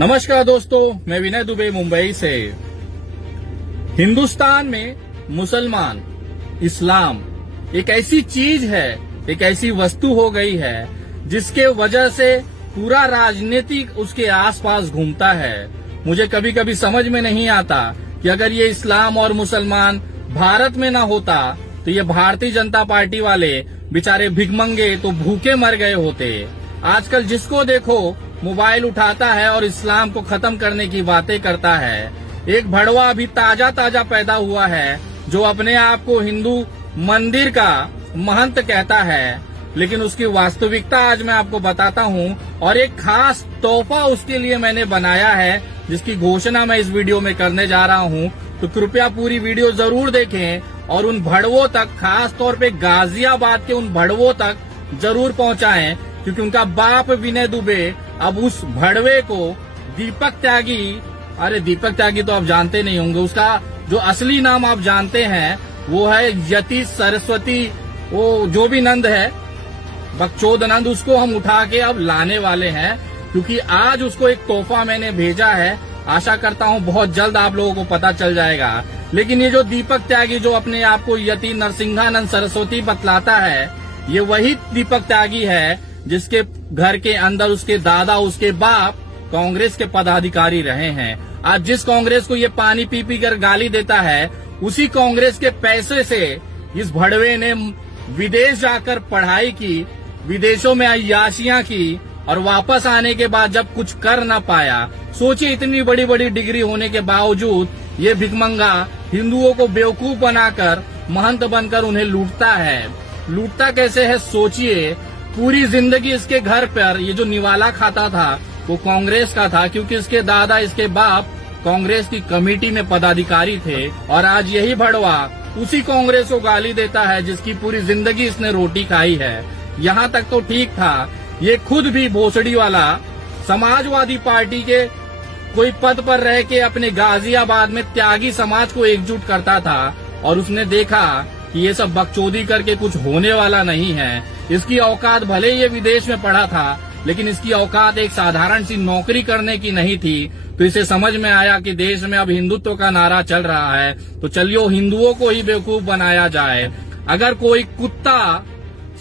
नमस्कार दोस्तों, मैं विनय दुबे मुंबई से। हिंदुस्तान में मुसलमान, इस्लाम एक ऐसी चीज है, एक ऐसी वस्तु हो गई है जिसके वजह से पूरा राजनीतिक उसके आसपास घूमता है। मुझे कभी कभी समझ में नहीं आता कि अगर ये इस्लाम और मुसलमान भारत में ना होता तो ये भारतीय जनता पार्टी वाले बेचारे भिखमंगे तो भूखे मर गए होते। आजकल जिसको देखो मोबाइल उठाता है और इस्लाम को खत्म करने की बातें करता है। एक भड़वा अभी ताजा ताजा पैदा हुआ है जो अपने आप को हिंदू मंदिर का महंत कहता है, लेकिन उसकी वास्तविकता आज मैं आपको बताता हूं और एक खास तोहफा उसके लिए मैंने बनाया है जिसकी घोषणा मैं इस वीडियो में करने जा रहा हूं। तो कृपया पूरी वीडियो जरूर देखें और उन भड़वों तक, खास तौर पे गाजियाबाद के उन भड़वों तक जरूर पहुंचाएं, क्योंकि उनका बाप विनय दुबे अब उस भड़वे को दीपक त्यागी, अरे दीपक त्यागी तो आप जानते नहीं होंगे, उसका जो असली नाम आप जानते हैं वो है यति सरस्वती, वो जो भी नंद है, बकचोद नंद, उसको हम उठा के अब लाने वाले हैं, क्योंकि आज उसको एक तोहफा मैंने भेजा है। आशा करता हूं बहुत जल्द आप लोगों को पता चल जाएगा। लेकिन ये जो दीपक त्यागी जो अपने आप को यति नरसिंहानंद सरस्वती बतलाता है, ये वही दीपक त्यागी है जिसके घर के अंदर उसके दादा, उसके बाप कांग्रेस के पदाधिकारी रहे हैं। आज जिस कांग्रेस को ये पानी पी पी कर गाली देता है, उसी कांग्रेस के पैसे से इस भड़वे ने विदेश जाकर पढ़ाई की, विदेशों में अय्याशियां की और वापस आने के बाद जब कुछ कर न पाया, सोचिए इतनी बड़ी बड़ी डिग्री होने के बावजूद ये भिखमंगा हिंदुओं को बेवकूफ बनाकर महंत बनकर उन्हें लूटता है। लूटता कैसे है सोचिए। पूरी जिंदगी इसके घर पर ये जो निवाला खाता था वो कांग्रेस का था, क्योंकि इसके दादा, इसके बाप कांग्रेस की कमेटी में पदाधिकारी थे। और आज यही भड़वा उसी कांग्रेस को गाली देता है जिसकी पूरी जिंदगी इसने रोटी खाई है। यहाँ तक तो ठीक था, ये खुद भी भोसड़ी वाला समाजवादी पार्टी के कोई पद पर रह के अपने गाजियाबाद में त्यागी समाज को एकजुट करता था और उसने देखा कि ये सब बकचोदी करके कुछ होने वाला नहीं है। इसकी औकात, भले ये विदेश में पढ़ा था, लेकिन इसकी औकात एक साधारण सी नौकरी करने की नहीं थी। तो इसे समझ में आया कि देश में अब हिंदुत्व का नारा चल रहा है, तो चलिए हिंदुओं को ही बेवकूफ बनाया जाए। अगर कोई कुत्ता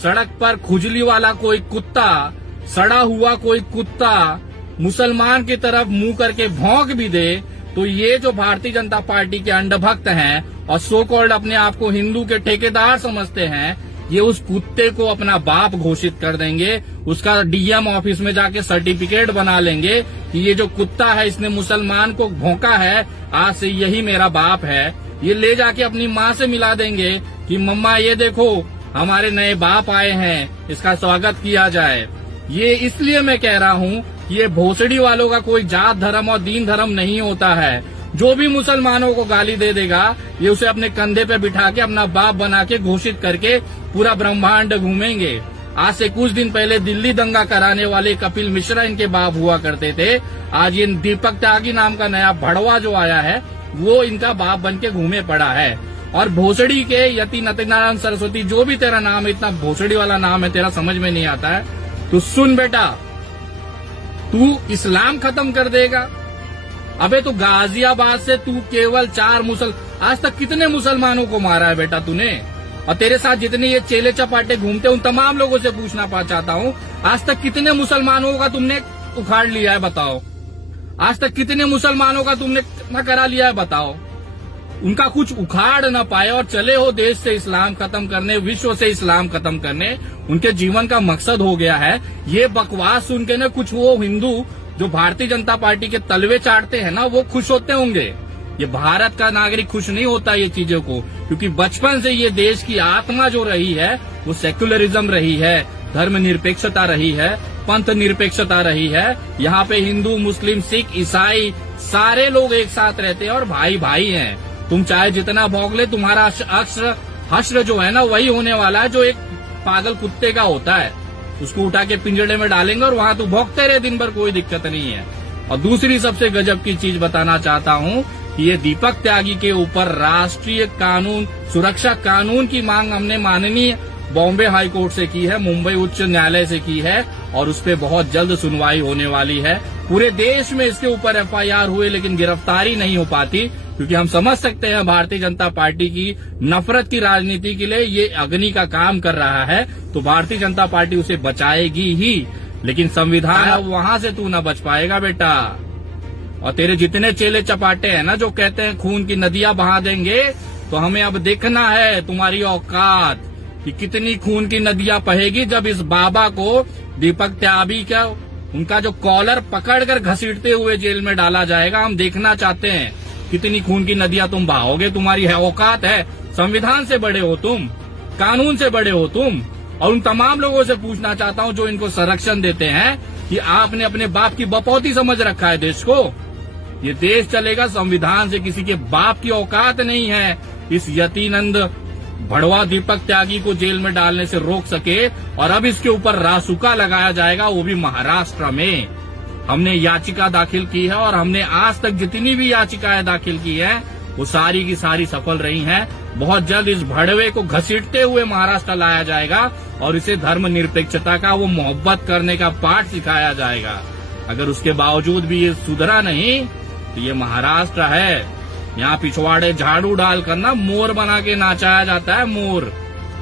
सड़क पर, खुजली वाला कोई कुत्ता, सड़ा हुआ कोई कुत्ता मुसलमान की तरफ मुंह करके भौंक भी दे, तो ये जो भारतीय जनता पार्टी के अंधभक्त हैं और सो कॉल्ड अपने आप को हिंदू के ठेकेदार समझते हैं, ये उस कुत्ते को अपना बाप घोषित कर देंगे। उसका डीएम ऑफिस में जाके सर्टिफिकेट बना लेंगे कि ये जो कुत्ता है इसने मुसलमान को भौंका है, आज से यही मेरा बाप है। ये ले जाके अपनी माँ से मिला देंगे कि मम्मा ये देखो हमारे नए बाप आए हैं, इसका स्वागत किया जाए। ये इसलिए मैं कह रहा हूँ कि ये भोसड़ी वालों का कोई जात धर्म और दीन धर्म नहीं होता है। जो भी मुसलमानों को गाली दे देगा, ये उसे अपने कंधे पे बिठा के अपना बाप बना के घोषित करके पूरा ब्रह्मांड घूमेंगे। आज से कुछ दिन पहले दिल्ली दंगा कराने वाले कपिल मिश्रा इनके बाप हुआ करते थे। आज ये दीपक त्यागी नाम का नया भड़वा जो आया है वो इनका बाप बन के घूमे पड़ा है। और भोसड़ी के यति नरसिंहानंद सरस्वती, जो भी तेरा नाम है, इतना भोसड़ी वाला नाम है तेरा, समझ में नहीं आता है। तो सुन बेटा, तू इस्लाम खत्म कर देगा। अबे तो गाजियाबाद से तू केवल 4 आज तक कितने मुसलमानों को मारा है बेटा तूने? और तेरे साथ जितने ये चेले चपाटे घूमते उन तमाम लोगों से पूछना चाहता हूँ, आज तक कितने मुसलमानों का तुमने उखाड़ लिया है बताओ? आज तक कितने मुसलमानों का तुमने न करा लिया है बताओ? उनका कुछ उखाड़ न पाए और चले हो देश से इस्लाम खत्म करने, विश्व से इस्लाम खत्म करने, उनके जीवन का मकसद हो गया है। ये बकवास सुन के न कुछ वो हिंदू जो भारतीय जनता पार्टी के तलवे चाटते हैं ना, वो खुश होते होंगे। ये भारत का नागरिक खुश नहीं होता ये चीजों को, क्योंकि बचपन से ये देश की आत्मा जो रही है वो सेक्युलरिज्म रही है, धर्म निरपेक्षता रही है, पंथ निरपेक्षता रही है। यहाँ पे हिंदू, मुस्लिम, सिख, ईसाई सारे लोग एक साथ रहते हैं और भाई भाई हैं। तुम चाहे जितना भौंक ले, तुम्हारा हश्र जो है ना वही होने वाला है जो एक पागल कुत्ते का होता है। उसको उठा के पिंजड़े में डालेंगे और वहां तू भौंकते रहे दिन भर, कोई दिक्कत नहीं है। और दूसरी सबसे गजब की चीज बताना चाहता हूँ कि ये दीपक त्यागी के ऊपर राष्ट्रीय कानून, सुरक्षा कानून की मांग हमने माननीय बॉम्बे हाई कोर्ट से की है, मुंबई उच्च न्यायालय से की है और उस पर बहुत जल्द सुनवाई होने वाली है। पूरे देश में इसके ऊपर FIR हुए लेकिन गिरफ्तारी नहीं हो पाती, क्योंकि हम समझ सकते हैं भारतीय जनता पार्टी की नफरत की राजनीति के लिए ये अग्नि का काम कर रहा है, तो भारतीय जनता पार्टी उसे बचाएगी ही। लेकिन संविधान अब वहां से तू न बच पाएगा बेटा। और तेरे जितने चेले चपाटे हैं ना जो कहते हैं खून की नदियां बहा देंगे, तो हमें अब देखना है तुम्हारी औकात कि कितनी खून की नदियां बहेगी जब इस बाबा को दीपक त्यागी का उनका जो कॉलर पकड़कर घसीटते हुए जेल में डाला जाएगा। हम देखना चाहते हैं कितनी खून की नदियां तुम बहाओगे। तुम्हारी औकात है, संविधान से बड़े हो तुम, कानून से बड़े हो तुम। और उन तमाम लोगों से पूछना चाहता हूं जो इनको संरक्षण देते हैं कि आपने अपने बाप की बपौती समझ रखा है देश को। ये देश चलेगा संविधान से, किसी के बाप की औकात नहीं है इस यतीनंद भड़वा दीपक त्यागी को जेल में डालने से रोक सके। और अब इसके ऊपर रासुका लगाया जाएगा, वो भी महाराष्ट्र में। हमने याचिका दाखिल की है और हमने आज तक जितनी भी याचिकाएं दाखिल की है वो सारी की सारी सफल रही हैं। बहुत जल्द इस भड़वे को घसीटते हुए महाराष्ट्र लाया जाएगा और इसे धर्मनिरपेक्षता का, वो मोहब्बत करने का पाठ सिखाया जाएगा। अगर उसके बावजूद भी ये सुधरा नहीं तो ये महाराष्ट्र है, यहाँ पिछवाड़े झाड़ू डालकर ना मोर बना के नाचाया जाता है, मोर।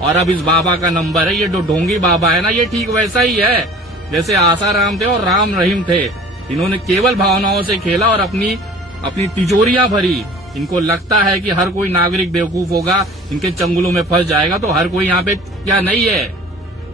और अब इस बाबा का नंबर है, ये जो ढोंगी बाबा है ना, ये ठीक वैसा ही है जैसे आसाराम थे और राम रहीम थे। इन्होंने केवल भावनाओं से खेला और अपनी तिजोरियां भरी। इनको लगता है कि हर कोई नागरिक बेवकूफ होगा, इनके चंगुलों में फंस जाएगा, तो हर कोई यहाँ पे क्या नहीं है।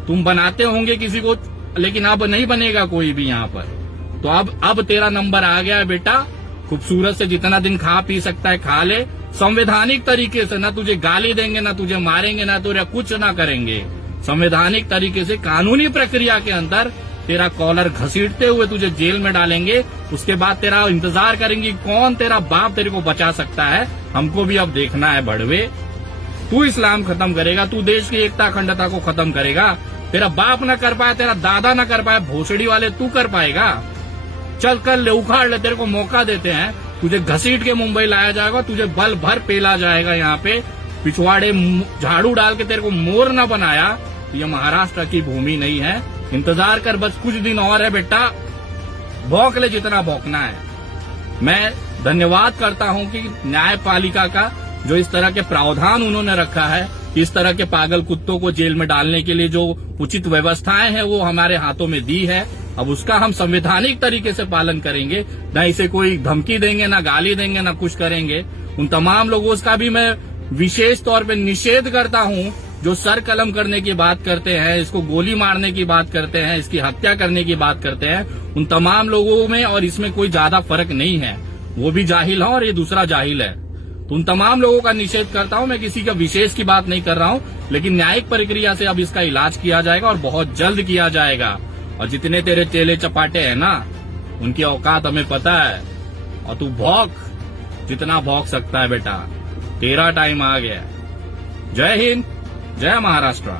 तुम बनाते होंगे किसी को, लेकिन अब नहीं बनेगा कोई भी यहाँ पर। तो अब तेरा नंबर आ गया है बेटा। खूबसूरत से जितना दिन खा पी सकता है खा ले, संवैधानिक तरीके से। ना तुझे गाली देंगे, ना तुझे मारेंगे, ना तुझे कुछ ना करेंगे। संवैधानिक तरीके से कानूनी प्रक्रिया के अंदर तेरा कॉलर घसीटते हुए तुझे जेल में डालेंगे। उसके बाद तेरा इंतजार करेंगे कौन तेरा बाप तेरे को बचा सकता है। हमको भी अब देखना है भड़वे। तू इस्लाम खत्म करेगा, तू देश की एकता अखंडता को खत्म करेगा। तेरा बाप न कर पाए, तेरा दादा न कर पाए, भोसड़ी वाले तू कर पाएगा। चल कर ले, उखाड़ ले, तेरे को मौका देते हैं। तुझे घसीट के मुंबई लाया जाएगा, तुझे बल भर पेला जाएगा। यहाँ पे पिछवाड़े झाड़ू डाल के तेरे को मोर न बनाया तो ये महाराष्ट्र की भूमि नहीं है। इंतजार कर, बस कुछ दिन और है बेटा, भौंक ले जितना भौंकना है। मैं धन्यवाद करता हूँ कि न्यायपालिका का जो इस तरह के प्रावधान उन्होंने रखा है, इस तरह के पागल कुत्तों को जेल में डालने के लिए जो उचित व्यवस्थाएं हैं वो हमारे हाथों में दी है। अब उसका हम संवैधानिक तरीके से पालन करेंगे, न इसे कोई धमकी देंगे, न गाली देंगे, न कुछ करेंगे। उन तमाम लोगों का भी मैं विशेष तौर पे निषेध करता हूं जो सर कलम करने की बात करते हैं, इसको गोली मारने की बात करते हैं, इसकी हत्या करने की बात करते हैं। उन तमाम लोगों में और इसमें कोई ज्यादा फर्क नहीं है। वो भी जाहिल है और ये दूसरा जाहिल है। तो उन तमाम लोगों का निषेध करता हूं। मैं किसी का विशेष की बात नहीं कर रहा हूं, लेकिन न्यायिक प्रक्रिया से अब इसका इलाज किया जाएगा और बहुत जल्द किया जाएगा। और जितने तेरे चेले चपाटे हैं ना, उनकी औकात हमें पता है। और तू भौंक जितना भौंक सकता है बेटा, तेरा टाइम आ गया। जय हिंद, जय महाराष्ट्र।